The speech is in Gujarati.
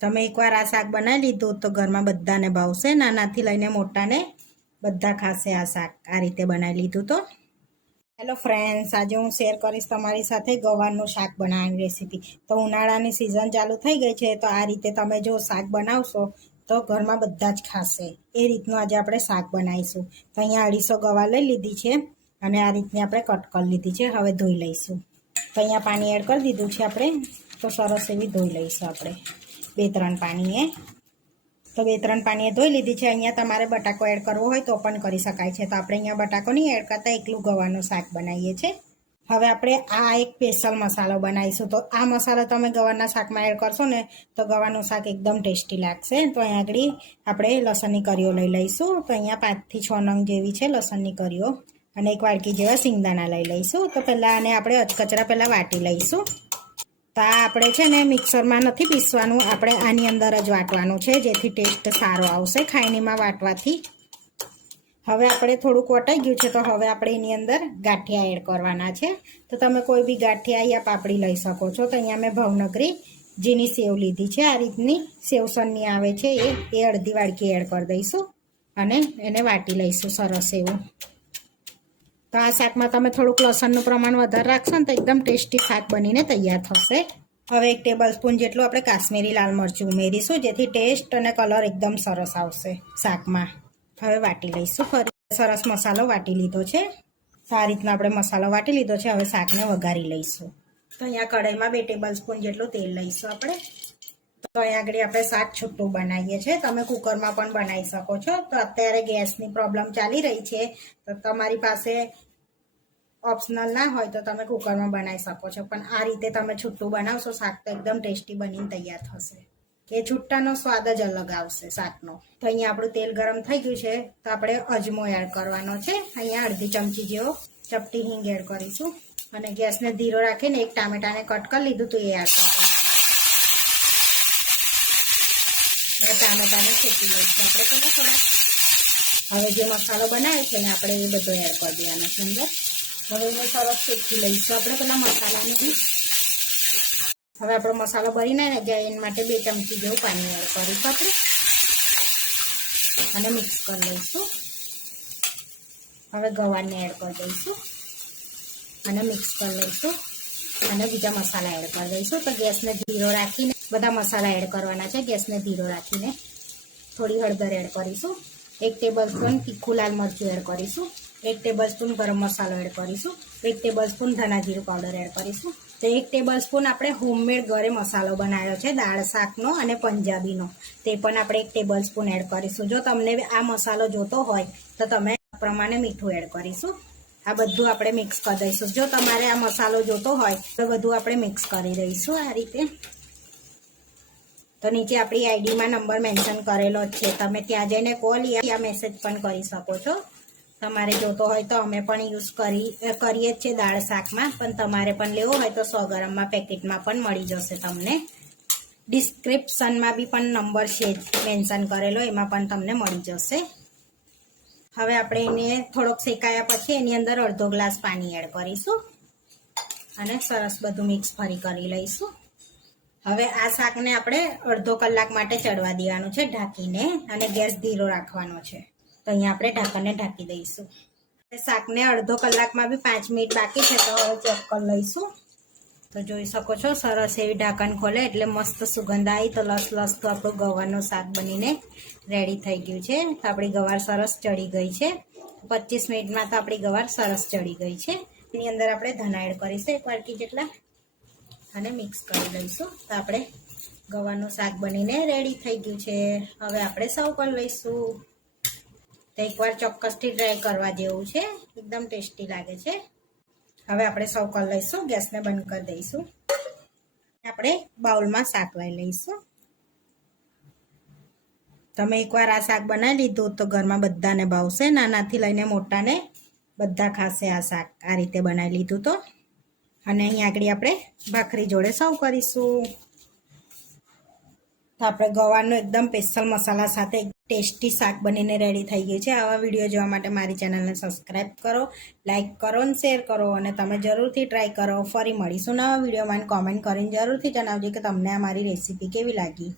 તમે એકવાર આ શાક બનાવી લીધું તો ઘરમાં બધાને ભાવશે, નાનાથી લઈને મોટાને બધા ખાશે આ શાક આ રીતે બનાવી લીધું તો. હેલો ફ્રેન્ડ્સ, આજે હું શેર કરીશ તમારી સાથે ગવારનું શાક બનાવવાની રેસીપી. તો ઉનાળાની સિઝન ચાલુ થઈ ગઈ છે, તો આ રીતે તમે જો શાક બનાવશો તો ઘરમાં બધા જ ખાશે. એ રીતનું આજે આપણે શાક બનાવીશું. તો અહીંયા 250 ગવાર લઈ લીધી છે અને આ રીતની આપણે કટ કરી લીધી છે. હવે ધોઈ લઈશું. તો અહીંયા પાણી એડ કરી દીધું છે આપણે, તો સરસ એવી ધોઈ લઈશું આપણે 2-3 પાણીએ. તો 2-3 પાણીએ ધોઈ લીધી છે. અહીંયા તમારે બટાકો એડ કરવો હોય તો પણ કરી શકાય છે. તો આપણે અહીંયા બટાકો નહીં એડ કરતા, એકલું ગવારનું શાક બનાવીએ છીએ. હવે આપણે આ એક સ્પેશિયલ મસાલો બનાવીશું. તો આ મસાલો તમે ગવારના શાકમાં એડ કરશો ને તો ગવારનું શાક એકદમ ટેસ્ટી લાગશે. તો અહીંયા આગળ આપણે લસણની કળીઓ લઈ લઈશું. તો અહીંયા 5 થી 6 નંગ જેવી છે લસણની કળીઓ અને 1 વાડકી જેવા સિંગદાણા લઈ લઈશું. તો પહેલાં આને આપણે અચકચરા પહેલાં વાટી લઈશું. તો આ આપણે છે ને મિક્સરમાં નથી પીસવાનું, આપણે આની અંદર જ વાટવાનું છે, જેથી ટેસ્ટ સારો આવશે ખાયણીમાં વાટવાથી. હવે આપણે થોડુંક વટાઈ ગયું છે, તો હવે આપણે એની અંદર ગાંઠિયા એડ કરવાના છે. તો તમે કોઈ બી ગાંઠિયા યા પાપડી લઈ શકો છો. તો અહીંયા મેં ભાવનગરી જીની સેવ લીધી છે. આ રીતની સેવસનની આવે છે, એ અડધી વાડકી એડ કરી દઈશું અને એને વાટી લઈશું સરસ એવું. તો આ શાકમાં તમે થોડુંક લસણનું પ્રમાણ વધારે રાખશો ને તો એકદમ ટેસ્ટી શાક બનીને તૈયાર થશે. હવે 1 ટેબલ સ્પૂન જેટલું આપણે કાશ્મીરી લાલ મરચું ઉમેરીશું, જેથી ટેસ્ટ અને કલર એકદમ સરસ આવશે શાકમાં. હવે વાટી લઈશું. ફરી સરસ મસાલો વાટી લીધો છે. આ રીતના આપણે મસાલો વાટી લીધો છે. હવે શાકને વઘારી લઈશું. તો અહીંયા કઢાઈમાં 2 ટેબલ સ્પૂન જેટલું તેલ લઈશું આપણે. તો અહીંયા આગળ આપણે શાક છૂટું બનાવીએ છીએ. તમે કુકરમાં પણ બનાવી શકો છો. તો અત્યારે ગેસની પ્રોબ્લેમ ચાલી રહી છે, તો તમારી પાસે ઓપ્શનલ ના હોય તો તમે કુકરમાં બનાવી શકો છો. પણ આ રીતે તમે છૂટું બનાવશો શાક તો એકદમ ટેસ્ટી બનીને તૈયાર થશે. એ છૂટાનો સ્વાદ જ અલગ આવશે શાકનો. તો અહીંયા આપણું તેલ ગરમ થઈ ગયું છે, તો આપણે અજમો એડ કરવાનો છે. અહીંયા અડધી ચમચી જેવો ચપટી હિંગ એડ કરીશું અને ગેસને ધીરો રાખીને 1 ટામેટાને કટ કરી લીધું તો એ એડ કરવાનું. ટામેટાને શેકી લઈશું આપણે પહેલાં થોડા. હવે જે મસાલો બનાવ્યો છે ને આપણે એ બધો એડ કરી દેવાનો છે અંદર. હવે એને સરસ શેકી લઈશું આપણે પેલા મસાલાને બી. હવે આપણો મસાલો ભરી ના જાય એના માટે 2 ચમચી જેવું પાણી એડ કરીશું આપણે અને મિક્સ કરી લઈશું. હવે ગવારને એડ કરી દઈશું અને મિક્સ કરી લઈશું અને બીજા મસાલા એડ કરી દઈશું. તો ગેસને ધીરો રાખીને બધા મસાલા એડ કરવાના છે. ગેસને ધીરો રાખીને થોડી હળદર એડ કરીશું. 1 ટેબલ સ્પૂન તીખું લાલ મરચું એડ કરીશું. 1 ટેબલ સ્પૂન ગરમ મસાલો એડ કરીશું. 1 ટેબલ સ્પૂન ધાણા જીરું પાવડર એડ કરીશું. તો 1 ટેબલ સ્પૂન આપણે હોમમેડ ઘરે મસાલો બનાવ્યો છે દાળ શાકનો અને પંજાબીનો, તે પણ આપણે 1 ટેબલ સ્પૂન એડ કરીશું. જો તમને આ મસાલો જોતો હોય તો તમે પ્રમાણે મીઠું એડ કરીશું. આ બધું આપણે મિક્સ કરી દઈશું. જો તમારે આ મસાલો જોતો હોય તો બધું આપણે મિક્સ કરી દઈશું આ રીતે. તો નીચે આપણી આઈડીમાં નંબર મેન્શન કરેલો જ છે, તમે ત્યાં જઈને કોલ યા મેસેજ પણ કરી શકો છો. તમારે જોતો હોય તો અમે પણ યુઝ કરીએ જ છે દાળ શાકમાં, પણ તમારે પણ લેવો હોય તો 100 ગ્રામમાં પેકેટમાં પણ મળી જશે તમને. ડિસ્ક્રિપ્શનમાં બી પણ નંબર છે મેન્શન કરેલો, એમાં પણ તમને મળી જશે. હવે આપણે એને થોડોક શેકાયા પછી એની અંદર અડધો ગ્લાસ પાણી એડ કરીશું અને સરસ બધું મિક્સ ફરી કરી લઈશું. હવે આ શાકને આપણે અડધો કલાક માટે ચડવા દેવાનું છે ઢાંકીને અને ગેસ ધીરો રાખવાનો છે. તો અહીંયા આપણે ઢાંકણને ઢાંકી દઈશું. શાકને અડધો કલાકમાં બી 5 મિનિટ બાકી છે, તો હવે ચેક કરી લઈશું. તો જોઈ શકો છો સરસ એવી ઢાંકણ ખોલે એટલે મસ્ત સુગંધ આવી. તો લસ તો આપણું ગવારનું શાક બનીને રેડી થઈ ગયું છે. તો આપણી ગવાર સરસ ચડી ગઈ છે. 25 મિનિટમાં તો આપણી ગવાર સરસ ચડી ગઈ છે. એની અંદર આપણે ધાણા એડ કરીશું 1 વાડકી જેટલા અને મિક્સ કરી લઈશું. તો આપણે ગવારનું શાક બનીને રેડી થઈ ગયું છે. હવે આપણે સર્વ કરી લઈશું. તો એકવાર ચોક્કસથી ટ્રાય કરવા જેવું છે, એકદમ ટેસ્ટી લાગે છે. હવે આપણે સર્વ કરી લઈશું. ગેસને બંધ કરી દઈશું. આપણે બાઉલમાં શાક લઈ લઈશું. તમે એકવાર આ શાક બનાવી લીધું તો ઘરમાં બધાને ભાવશે, નાનાથી લઈને મોટાને બધા ખાશે આ શાક આ રીતે બનાવી લીધું તો. અને અહીંયા આગળ આપણે ભાખરી જોડે સર્વ કરીશું. તો આપણે ગવારનો એકદમ સ્પેશિયલ મસાલા સાથે ટેસ્ટી શાક બનીને રેડી થઈ ગયું છે. આવા વિડીયો જોવા માટે મારી ચેનલને સબસ્ક્રાઈબ કરો, લાઇક કરો અને શેર કરો અને તમે જરૂરથી ટ્રાય કરો. ફરી મળીશું નવા વિડીયોમાં. કોમેન્ટ કરીને જરૂરથી જણાવજો કે તમને આ મારી રેસીપી કેવી લાગી.